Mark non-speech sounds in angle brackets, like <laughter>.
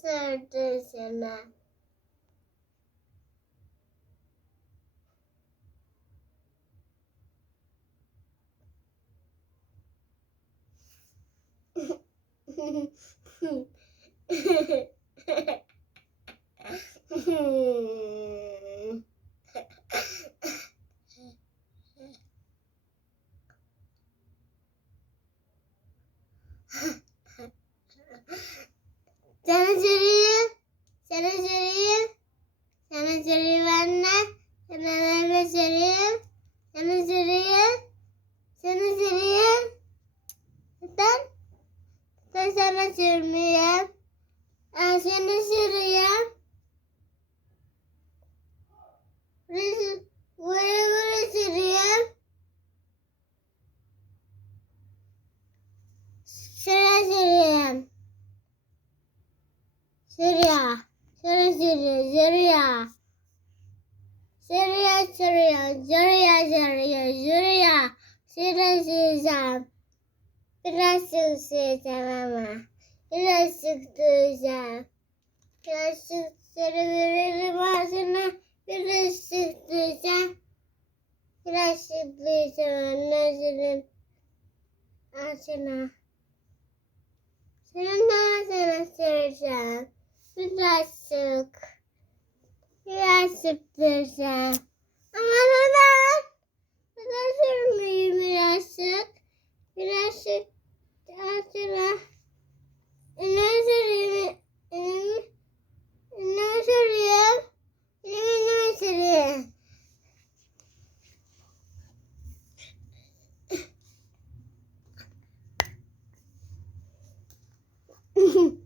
sürdü sana. Sana süreyim. Sana süreyim. Sana süreyim Sana anne süreyim. Sana süreyim. Sana süreyim. Ben, ben sana sürmeyeyim. Ben seni. Burası, buraya buraya süreyim. Şuraya süreyim. Şuraya. Şuraya sürüyor. Şuraya. Şuraya sürüyor. Şuraya sürüyor. Şuraya. Şuraya süreceğim. Biraz süreceğim ama. Biraz süreceğim. Biraz sürüyorum ağzına. Biraz süreceğim. Biraz süreceğim. Ağzına. Ağzına. Senin ağzına süreceğim. Birazcık. Birazcık güzel. Ama neden? Neden sürmeyeyim birazcık? Birazcık acıra. Elimi süreyim. Elimi, elimi süreyim. Elimi, <laughs> süreyim. Mm-hmm.